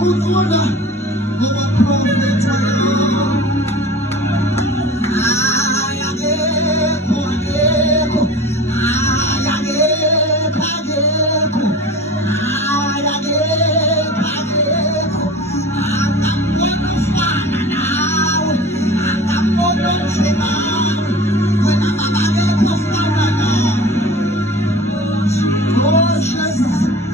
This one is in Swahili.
kuvuna ngoba-prophet walo. Akekho, akekho, akekho, akekho, akekho, akekho. Angamubona ofana nawe, angamubona onjengawe, wena baba akekho ofana nawe. Oh, Jesus.